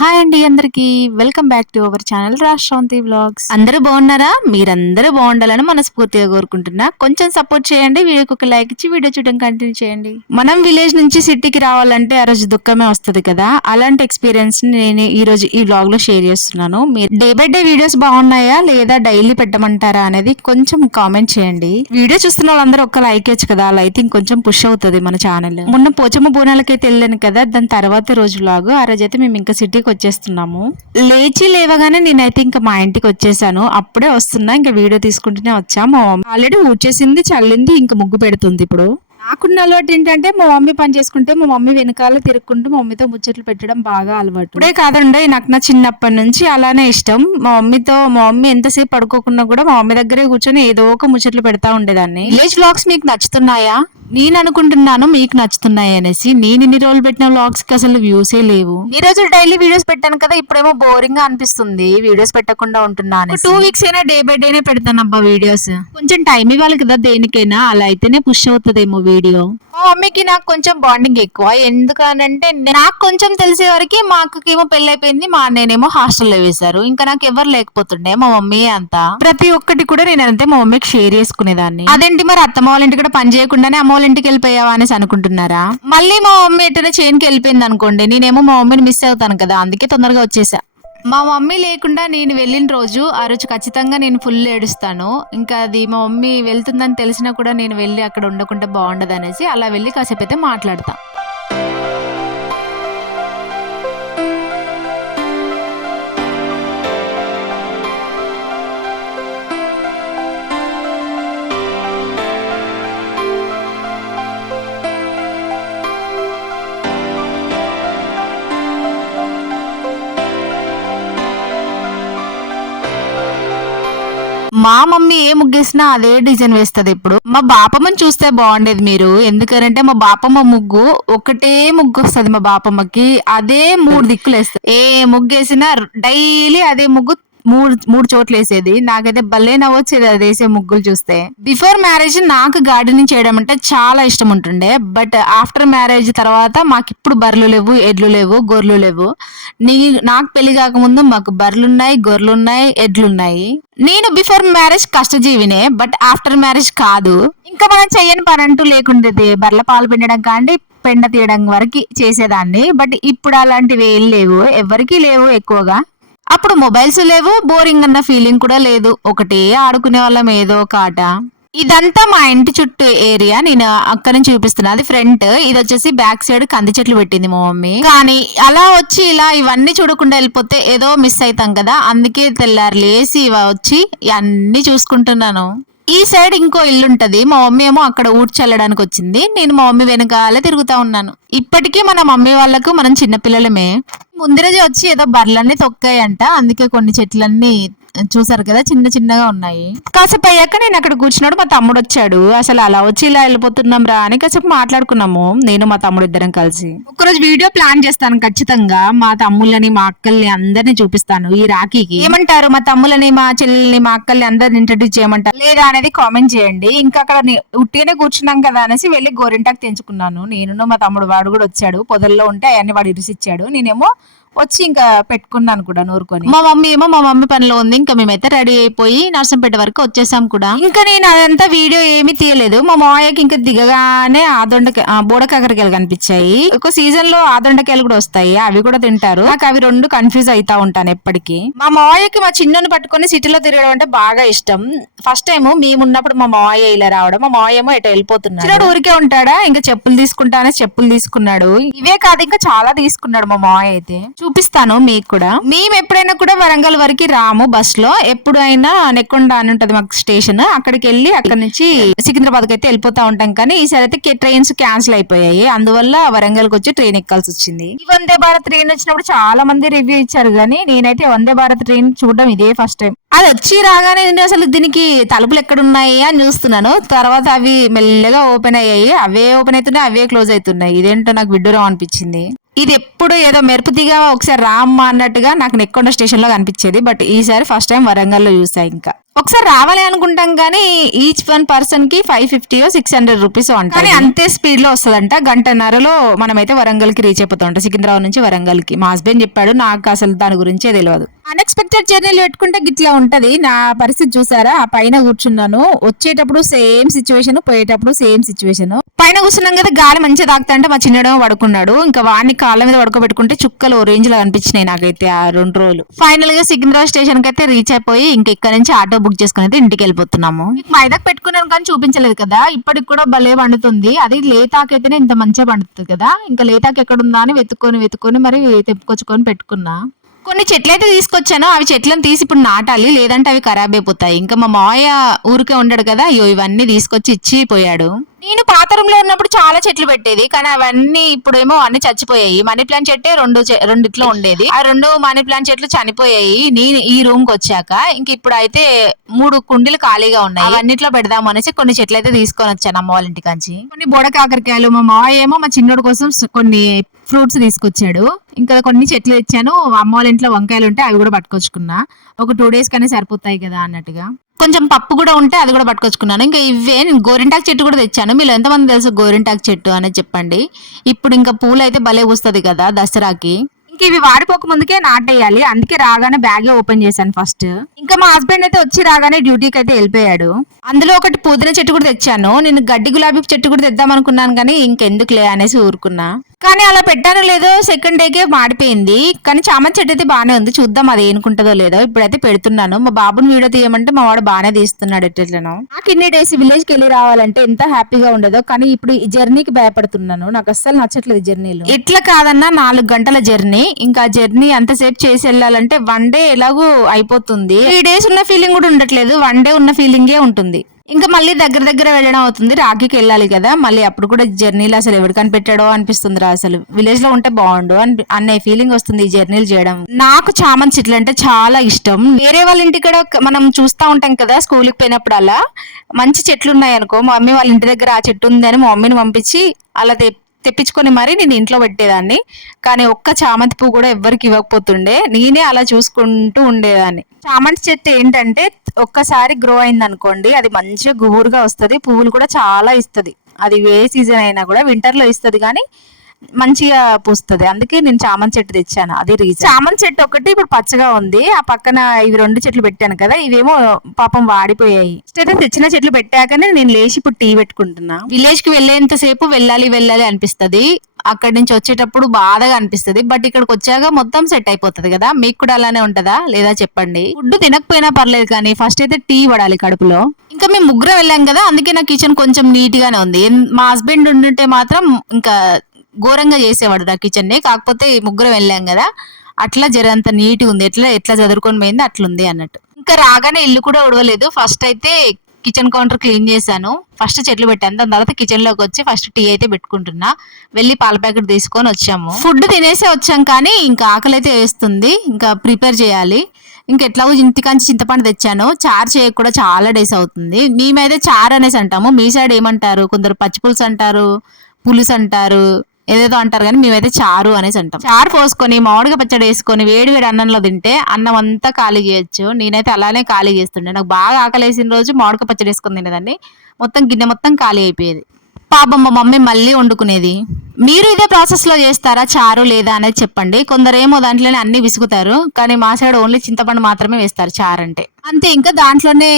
Hi అండి అందరికి welcome back to our channel రాష్ట్రాంతి వ్లాగ్స్. అందరూ బాగున్నారా? మీరందరూ బాగుండాలని మనస్ఫూర్తిగా కోరుకుంటున్నా. కొంచెం సపోర్ట్ చేయండి, వీడియోకి ఒక లైక్ ఇచ్చి వీడియో చూడడం కంటిన్యూ చేయండి. మనం విలేజ్ నుంచి సిటీకి రావాలంటే ఆ రోజు దుఃఖమే వస్తుంది కదా, అలాంటి ఎక్స్పీరియన్స్ నేను ఈ రోజు ఈ వ్లాగ్ లో షేర్ చేస్తున్నాను. మీరు డే బై డే వీడియోస్ బాగున్నాయా లేదా డైలీ పెట్టమంటారా అనేది కొంచెం కామెంట్ చేయండి. వీడియో చూస్తున్న వాళ్ళందరూ ఒక్క లైక్ ఇచ్చు కదా, అలా అయితే ఇంకొంచెం పుష్ అవుతుంది మన ఛానల్. మొన్న పోచమ్మ బోనాలకైతే వెళ్ళాను కదా, దాని తర్వాత రోజు వ్లాగ్. ఆ రోజు అయితే మేము ఇంకా సిటీకి వచ్చేస్తున్నాము. లేచి లేవగానే నేనైతే ఇంకా మా ఇంటికి వచ్చేసాను. అప్పుడే వస్తున్నా, ఇంకా వీడియో తీసుకుంటూనే వచ్చాము. ఆల్రెడీ ఊడ్చేసింది, చల్లింది, ఇంకా ముగ్గు పెడుతుంది. ఇప్పుడు నాకున్న అలవాటు ఏంటంటే మా మమ్మీ పని చేసుకుంటే మా మమ్మీ వెనకాల తిరుక్కుంటూ మా మమ్మీతో ముచ్చట్లు పెట్టడం బాగా అలవాటు. ఇప్పుడే కాదండి, నాకు నా చిన్నప్పటి నుంచి అలానే ఇష్టం. మా మమ్మీ ఎంతసేపు పడుకోకున్నా కూడా మా మమ్మీ దగ్గరే కూర్చొని ఏదో ఒక ముచ్చట్లు పెడతా ఉండేదాన్ని. విలేజ్ వ్లాగ్స్ మీకు నచ్చుతున్నాయా? నేను అనుకుంటున్నాను మీకు నచ్చుతున్నాయి అనేసి. నేను ఇన్ని రోజులు పెట్టిన వ్లాగ్స్ కి అసలు వ్యూసే లేవు. ఈ రోజు డైలీ వీడియోస్ పెట్టాను కదా, ఇప్పుడేమో బోరింగ్ గా అనిపిస్తుంది వీడియోస్ పెట్టకుండా ఉంటున్నాను. 2 వీక్స్ అయినా డే బై డేనే పెడతాను అబ్బా వీడియోస్. కొంచెం టైం ఇవ్వాలి కదా దేనికైనా, అలా అయితేనే పుష్ అవుతుందేమో వీడియో. మా మమ్మీకి నాకు కొంచెం బాండింగ్ ఎక్కువ. ఎందుకనంటే నాకు కొంచెం తెలిసే వరకు మా అక్కకేమో పెళ్లి అయిపోయింది, మా అన్నయ్యనేమో హాస్టల్లో వేశారు. ఇంకా నాకు ఎవరు లేకపోతుండే, మా మమ్మీ అంతా. ప్రతి ఒక్కటి కూడా నేను అంతే మా మమ్మీకి షేర్ చేసుకునేదాన్ని. అదేంటి మరి అత్తమ్మ వాళ్ళ ఇంటి కూడా పని చేయకుండానే అమ్మ వాళ్ళ ఇంటికి వెళ్ళిపోయావా అనేసి అనుకుంటున్నారా? మళ్ళీ మా మమ్మీ ఎటైనా చేనుకి వెళ్ళిపోయింది అనుకోండి, నేనేమో మా మమ్మీని మిస్ అవుతాను కదా, అందుకే తొందరగా వచ్చేసా. మా మమ్మీ లేకుండా నేను వెళ్ళిన రోజు ఆ రోజు ఖచ్చితంగా నేను ఫుల్ ఏడుస్తాను. ఇంకా అది మా మమ్మీ వెళ్తుందని తెలిసినా కూడా నేను వెళ్ళి అక్కడ ఉండకుండా బాగుండదు అనేసి అలా వెళ్ళి కాసేపు అయితే మాట్లాడతా. మా మమ్మీ ఏ ముగ్గేసినా అదే డిజైన్ వేస్తుంది. ఇప్పుడు మా బాపమ్మని చూస్తే బాగుండేది మీరు, ఎందుకంటే మా బాపమ్మ ముగ్గు ఒకటే ముగ్గు వస్తుంది. మా బాపమ్మకి అదే 3 దిక్కులు వేస్తుంది. ఏ ముగ్గేసినా డైలీ అదే ముగ్గు మూడు చోట్ల వేసేది. నాకైతే భలే నవ్వొచ్చేది అది వేసే ముగ్గులు చూస్తే. బిఫోర్ మ్యారేజ్ నాకు గార్డెనింగ్ చేయడం అంటే చాలా ఇష్టం ఉంటుండే. బట్ ఆఫ్టర్ మ్యారేజ్ తర్వాత మాకు ఇప్పుడు బర్రెలు లేవు, ఎడ్లు లేవు, గొర్రెలు లేవు. నాకు పెళ్లి కాకముందు మాకు బర్రెలున్నాయి, గొర్రెలున్నాయి, ఎడ్లున్నాయి. నేను బిఫోర్ మ్యారేజ్ కష్టజీవినే, బట్ ఆఫ్టర్ మ్యారేజ్ కాదు. ఇంకా మనం చెయ్యని పని అంటూ లేకుండేది. బర్రెల పాలు పిండడం కాండి పెండ తీయడం వరకు చేసేదాన్ని. బట్ ఇప్పుడు అలాంటివి ఏం లేవు, ఎవరికి లేవు ఎక్కువగా. అప్పుడు మొబైల్స్ లేవు, బోరింగ్ అన్న ఫీలింగ్ కూడా లేదు. ఒకటే ఆడుకునే వాళ్ళం ఏదో ఒక ఆట. ఇదంతా మా ఇంటి చుట్టూ ఏరియా. నేను అక్కడ నుంచి చూపిస్తున్నా, అది ఫ్రంట్. ఇది వచ్చేసి బ్యాక్ సైడ్ కంది చెట్లు పెట్టింది మా మమ్మీ. కానీ అలా వచ్చి ఇలా ఇవన్నీ చూడకుండా వెళ్ళిపోతే ఏదో మిస్ అవుతాం కదా, అందుకే తెల్లారు లేసి వచ్చి అన్ని చూసుకుంటున్నాను. ఈ సైడ్ ఇంకో ఇల్లు ఉంటది, మా మమ్మీ ఏమో అక్కడ ఊడ్చల్లడానికి వచ్చింది. నేను మా మమ్మీ వెనకాలే తిరుగుతా ఉన్నాను. ఇప్పటికీ మన మమ్మీ వాళ్ళకు మనం చిన్నపిల్లలమే. ముందు రోజు వచ్చి ఏదో బర్లన్నీ తొక్కాయంట, అందుకే కొన్ని చెట్లన్నీ చూసారు కదా చిన్న చిన్నగా ఉన్నాయి. కాసేపు అయ్యాక నేను అక్కడ కూర్చున్నాడు, మా తమ్ముడు వచ్చాడు. అసలు అలా వచ్చి ఇలా వెళ్ళిపోతున్నాం రా అని కాసేపు మాట్లాడుకున్నాము, నేను మా తమ్ముడు ఇద్దరం కలిసి. ఒకరోజు వీడియో ప్లాన్ చేస్తాను ఖచ్చితంగా. మా తమ్ముళ్ళని మా అక్కల్ని అందరినీ చూపిస్తాను ఈ రాఖీకి. ఏమంటారు? మా తమ్ములని, మా చెల్లెల్ని, మా అక్కల్ని అందరిని ఇంట్రడ్యూస్ చేయమంటారు లేదా అనేది కామెంట్ చేయండి. ఇంకా అక్కడ ఉట్టిగానే కూర్చున్నాం కదా అనేసి వెళ్ళి గోరింటాకు తెంచుకున్నాను. నేను మా తమ్ముడు, వాడు కూడా వచ్చాడు. పొదల్లో ఉంటే అవన్నీ వాడు ఇరిసిచ్చాడు. నేనేమో వచ్చి ఇంకా పెట్టుకున్నాను కూడా నూరుకొని. మా మమ్మీ పనిలో ఉంది. ఇంకా మేమైతే రెడీ అయిపోయి నర్సంపేట వరకు వచ్చేసాం కూడా. ఇంకా నేను అదంతా వీడియో ఏమీ తీయలేదు. మా మావయ్యకి ఇంకా దిగగానే బోడకాకరకాయలు కనిపించాయి. ఒక సీజన్ లో ఆదొండకాయలు కూడా వస్తాయి, అవి కూడా తింటారు. నాకు అవి 2 కన్ఫ్యూజ్ అవుతా ఉంటాను ఎప్పటికీ. మా మావయ్యకి మా చిన్నను పట్టుకొని సిటీలో తిరగడం అంటే బాగా ఇష్టం. ఫస్ట్ టైం మేమున్నప్పుడు మా మావయ్య ఇలా రావడం, మా మావయ్య ఏమో ఎటో వెళ్ళిపోతున్నాడు. ఊరికే ఉంటాడా, ఇంకా చెప్పులు తీసుకుంటా అనేసి చెప్పులు తీసుకున్నాడు. ఇవే కాదు ఇంకా చాలా తీసుకున్నాడు మా మావయ్య అయితే. చూపిస్తాను మీకు కూడా. మేము ఎప్పుడైనా కూడా వరంగల్ వరకు రాము బస్ లో. ఎప్పుడైనా నెక్కొండ అని ఉంటది మాకు స్టేషన్, అక్కడికి వెళ్ళి అక్కడ నుంచి సికింద్రాబాద్ కి అయితే వెళ్ళిపోతా ఉంటాం. కానీ ఈసారి అయితే ట్రైన్స్ క్యాన్సిల్ అయిపోయాయి, అందువల్ల వరంగల్ కి వచ్చి ట్రైన్ ఎక్కాల్సి వచ్చింది. ఈ వందే భారత్ ట్రైన్ వచ్చినప్పుడు చాలా మంది రివ్యూ ఇచ్చారు, కానీ నేనైతే వందే భారత్ ట్రైన్ చూడడం ఇదే ఫస్ట్ టైం. అది వచ్చి రాగానే అసలు దీనికి తలుపులు ఎక్కడున్నాయి అని చూస్తున్నాను. తర్వాత అవి మెల్లగా ఓపెన్ అయ్యాయి. అవే ఓపెన్ అవుతున్నాయి, అవే క్లోజ్ అవుతున్నాయి. ఇదేంటో నాకు విడ్డూరం అనిపించింది. ఇది ఎప్పుడు ఏదో మెరుపుతిగా ఒకసారి రామ్మ అన్నట్టుగా నాకు నెక్కొండ స్టేషన్ లో కనిపించేది. బట్ ఈసారి ఫస్ట్ టైం వరంగల్ లో చూసా. ఇంకా ఒకసారి రావాలి అనుకుంటాం కానీ ఈచ్ వన్ పర్సన్ కి 550 600 రూపీస్ అంట. కానీ అంతే స్పీడ్ లో వస్తుందంట. గంటన్నరలో మనమైతే వరంగల్ కి రీచ్ అయిపోతాం సికింద్రాబాద్ నుంచి వరంగల్ కి. మా హస్బెండ్ చెప్పాడు, నాకు అసలు దాని గురించే తెలియదు. అన్ఎక్స్పెక్టెడ్ జర్నీలు పెట్టుకుంటే గిట్లా ఉంటది. నా పరిస్థితి చూసారా, ఆ పైన కూర్చున్నాను, వచ్చేటప్పుడు సేమ్ సిచ్యువేషన్, పోయేటప్పుడు సేమ్ సిచ్యువేషన్. పైన కూర్చున్నాం కదా, గాలి మంచిగా తాకుతా అంటే మా చిన్నడేమో పడుకున్నాడు. ఇంకా వాడిని కాళ్ళ మీద పడుకోబెట్టుకుంటే చుక్కలు రేంజ్ లో అనిపించినాయి నాకైతే ఆ 2 రోజులు. ఫైనల్ గా సికింద్రాబాద్ స్టేషన్ కి అయితే రీచ్ అయిపోయి ఇంకా ఇక్కడ నుంచి ఆటో బుక్ చేసుకుని అయితే ఇంటికి వెళ్ళిపోతున్నాము. మైదాకు పెట్టుకున్నాను కానీ చూపించలేదు కదా, ఇప్పటికి కూడా భలే పండుతుంది. అది లేతాకైతేనే ఇంత మంచిగా పండుతుంది కదా. ఇంకా లేతాకు ఎక్కడ ఉందా అని వెతుక్కొని మరి తెప్పుకొచ్చుకొని పెట్టుకున్నా. కొన్ని చెట్లు అయితే తీసుకొచ్చాను, అవి చెట్లను తీసి ఇప్పుడు నాటాలి, లేదంటే అవి ఖరాబ్ అయిపోతాయి. ఇంకా మా మావయ్య ఊరికే ఉండడు కదా, అయ్యో ఇవన్నీ తీసుకొచ్చి ఇచ్చిపోయాడు. నేను పాత రూమ్ లో ఉన్నప్పుడు చాలా చెట్లు పెట్టేది, కానీ అవన్నీ ఇప్పుడేమో అన్ని చచ్చిపోయాయి. మనీ ప్లాంట్ చెట్టే రెండిట్లో ఉండేది, ఆ 2 మనీ ప్లాంట్ చెట్లు చనిపోయాయి నేను ఈ రూమ్ కి వచ్చాక. ఇంక ఇప్పుడు అయితే 3 కుండీలు ఖాళీగా ఉన్నాయి, అవన్నిట్లో పెడదాం అనేసి కొన్ని చెట్లు అయితే తీసుకొని వచ్చాను అమ్మ వాళ్ళ ఇంటికాంచి. కొన్ని బోడ కాకరకాయలు, మా మావయ్య ఏమో మా చిన్నోడు కోసం కొన్ని ఫ్రూట్స్ తీసుకొచ్చాడు. ఇంకా కొన్ని చెట్లు తెచ్చాను. అమ్మ వాళ్ళ ఇంట్లో వంకాయలు ఉంటే అవి కూడా పట్టుకొచ్చుకున్నా, ఒక 2 days కనే సరిపోతాయి కదా అన్నట్టుగా. కొంచెం పప్పు కూడా ఉంటే అది కూడా పట్టుకొచ్చుకున్నాను. ఇంకా ఇవే నేను గోరింటాకు చెట్టు కూడా తెచ్చాను. మీరు ఎంతమంది తెలుసు గోరింటాకు చెట్టు అనేది చెప్పండి. ఇప్పుడు ఇంకా పూలు అయితే భలే వస్తుంది కదా దసరాకి. ఇంక ఇవి వాడిపోక ముందుకే నాటేయాలి, అందుకే రాగానే బ్యాగే ఓపెన్ చేశాను ఫస్ట్. ఇంకా మా హస్బెండ్ అయితే వచ్చి రాగానే డ్యూటీకి అయితే వెళ్ళిపోయాడు. అందులో ఒకటి పుదీనా చెట్టు కూడా తెచ్చాను. నేను గడ్డి గులాబీ చెట్టు కూడా తెద్దాం అనుకున్నాను కానీ ఇంకెందుకులే అనేసి ఊరుకున్నా. కానీ అలా పెట్టానో లేదో సెకండ్ డేకే మాడిపోయింది. కానీ చామంతి చెట్టు అయితే బాగానే ఉంది, చూద్దాం అది ఏనుకుంటుందో లేదో. ఇప్పుడైతే పెడుతున్నాను. మా బాబుని వీడియో తీయమంటే మా వాడు బాగానే తీస్తున్నాడు ఎట్లనో. నాకు ఇన్ని డేస్ విలేజ్ కి వెళ్ళి రావాలంటే ఎంత హ్యాపీగా ఉండదో, కానీ ఇప్పుడు ఈ జర్నీకి భయపడుతున్నాను. నాకు అస్సలు నచ్చట్లేదు జర్నీలు. ఇట్లా కాదన్నా 4 గంటల జర్నీ, ఇంకా జర్నీ అంతసేపు చేసి వెళ్ళాలంటే 1 day ఎలాగూ అయిపోతుంది. 3 days ఉన్న ఫీలింగ్ కూడా ఉండట్లేదు, 1 day ఉన్న ఫీలింగే ఉంటుంది. ఇంకా మళ్ళీ దగ్గర వెళ్ళడం అవుతుంది. రాఖీకి వెళ్ళాలి కదా, మళ్ళీ అప్పుడు కూడా జర్నీలో అసలు ఎవరు కనిపెట్టాడో అనిపిస్తుంది రా, అసలు విలేజ్ లో ఉంటే బాగుండు అనే ఫీలింగ్ వస్తుంది ఈ జర్నీలు చేయడం. నాకు చామంతి చెట్లు అంటే చాలా ఇష్టం. వేరే వాళ్ళ ఇంటి కూడా మనం చూస్తూ ఉంటాం కదా స్కూల్కి పోయినప్పుడు, అలా మంచి చెట్లు ఉన్నాయి అనుకో, మా మమ్మీ వాళ్ళ ఇంటి దగ్గర ఆ చెట్టు ఉంది అని మా మమ్మీని పంపించి అలా తెప్పించుకొని మరి నేను ఇంట్లో పెట్టేదాన్ని. కానీ ఒక్క చామంతి పువ్వు కూడా ఎవ్వరికి ఇవ్వకపోతుండే, నేనే అలా చూసుకుంటూ ఉండేదాన్ని. చామంతి చెట్టు ఏంటంటే ఒక్కసారి గ్రో అయింది అనుకోండి, అది మంచిగా గుబురుగా వస్తుంది, పువ్వులు కూడా చాలా ఇస్తుంది. అది ఏ సీజన్ అయినా కూడా వింటర్ లో ఇస్తుంది కానీ మంచిగా పూస్తుంది. అందుకే నేను చామంతి చెట్టు తెచ్చాను, అది రీజన్. చామంతి చెట్టు ఒకటి ఇప్పుడు పచ్చగా ఉంది, ఆ పక్కన ఇవి 2 చెట్లు పెట్టాను కదా, ఇవేమో పాపం వాడిపోయాయి. అయితే తెచ్చిన చెట్లు పెట్టాకనే నేను లేచి ఇప్పుడు టీ పెట్టుకుంటున్నా. విలేజ్ కి వెళ్లేంత సేపు వెళ్ళాలి అనిపిస్తుంది, అక్కడి నుంచి వచ్చేటప్పుడు బాధగా అనిపిస్తుంది. బట్ ఇక్కడికి వచ్చాక మొత్తం సెట్ అయిపోతుంది కదా. మీకు కూడా అలానే ఉంటదా లేదా చెప్పండి. ఫుడ్ తినకపోయినా పర్లేదు కానీ ఫస్ట్ అయితే టీ పడాలి కడుపులో. ఇంకా మేము ముగ్గురం వెళ్ళాం కదా, అందుకే నా కిచెన్ కొంచెం నీట్ గానే ఉంది. మా హస్బెండ్ ఉండుంటే మాత్రం ఇంకా ఘోరంగా చేసేవాడు నా కిచెన్ ని. కాకపోతే ముగ్గురం వెళ్ళాం కదా, అట్లా జరంత నీట్ ఉంది, ఎట్లా చదువుకొని పోయింది అట్లుంది అన్నట్టు. ఇంకా రాగానే ఇల్లు కూడా ఉడవలేదు. ఫస్ట్ అయితే కిచెన్ కౌంటర్ క్లీన్ చేశాను, ఫస్ట్ చెట్లు పెట్టాను, దాని తర్వాత కిచెన్ లోకి వచ్చి ఫస్ట్ టీ అయితే పెట్టుకుంటున్నా. వెళ్ళి పాల ప్యాకెట్ తీసుకొని వచ్చాము. ఫుడ్ తినేసే వచ్చాం కానీ ఇంకా ఆకలి అయితే వేస్తుంది, ఇంకా ప్రిపేర్ చేయాలి. ఇంకెట్లాగో ఇంటికాంచి చింతపండు తెచ్చాను, చారు చేయక కూడా చాలా డేస్ అవుతుంది. మేమైతే చారు అనేసి అంటాము, మీ సైడ్ ఏమంటారు? కొందరు పచ్చి పులుసు అంటారు, పులుసు అంటారు, ఏదేదో అంటారు, కానీ మేమైతే చారు అనేసి అంటాం. చారు పోసుకొని మామిడికాయ పచ్చడి వేసుకొని వేడి అన్నంలో తింటే అన్నం అంతా ఖాళీ చేయొచ్చు. నేనైతే అలానే ఖాళీ చేస్తుండే. నాకు బాగా ఆకలేసిన రోజు మామిడికాయ పచ్చడి వేసుకొని తినేదాన్ని, మొత్తం గిన్నె మొత్తం ఖాళీ అయిపోయేది. పాపం మా మమ్మీ మళ్ళీ వండుకునేది. మీరు ఇదే ప్రాసెస్ లో చేస్తారా చారు లేదా అనేది చెప్పండి. కొందరేమో దాంట్లోనే అన్ని విసుగుతారు, కానీ మా సైడ్ ఓన్లీ చింతపండు మాత్రమే వేస్తారు చారు అంటే. అంతే, ఇంకా దాంట్లోనే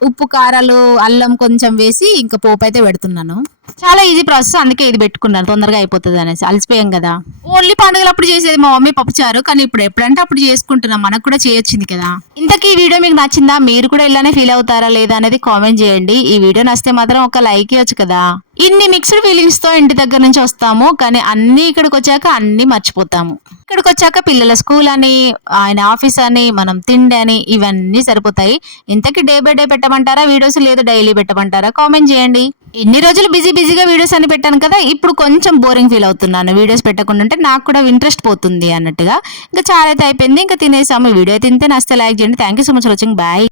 ఉప్పు కారాలు అల్లం కొంచెం వేసి ఇంకా పోపు అయితే పెడుతున్నాను. చాలా ఈజీ ప్రాసెస్, అందుకే ఇది పెట్టుకున్నాను, తొందరగా అయిపోతుంది అనేసి. అలసిపోయాం కదా. ఓన్లీ పండుగలు అప్పుడు చేసేది మా మమ్మీ పప్పుచారు, కానీ ఇప్పుడు ఎప్పుడంటే అప్పుడు చేసుకుంటున్నాం, మనకు కూడా చేయొచ్చింది కదా. ఇంతకీ ఈ వీడియో మీకు నచ్చిందా? మీరు కూడా ఇలానే ఫీల్ అవుతారా లేదా అనేది కామెంట్ చేయండి. ఈ వీడియో నచ్చితే మాత్రం ఒక లైక్ ఇవ్వచ్చు కదా. ఇన్ని మిక్స్డ్ ఫీలింగ్స్ తో ఇంటి దగ్గర నుంచి వస్తాము, కానీ అన్ని ఇక్కడికి వచ్చాక అన్ని మర్చిపోతాము. ఇక్కడికి వచ్చాక పిల్లల స్కూల్ అని, ఆయన ఆఫీస్ అని, మనం తిండి అని, ఇవన్నీ సరిపోతాయి. ఇంతకీ డే బై డే పెట్టమంటారా వీడియోస్, లేదా డైలీ పెట్టమంటారా? కామెంట్ చేయండి. ఇన్ని రోజులు బిజీగా వీడియోస్ అని పెట్టాను కదా, ఇప్పుడు కొంచెం బోరింగ్ ఫీల్ అవుతున్నాను. వీడియోస్ పెట్టకుండా ఉంటే నాకు కూడా ఇంట్రెస్ట్ పోతుంది అన్నట్టుగా. ఇంకా చాలా అయితే అయిపోయింది, ఇంకా తినేసాము. వీడియో తింటే నచ్చితే లైక్ చేయండి. Thank you so much for watching. Bye.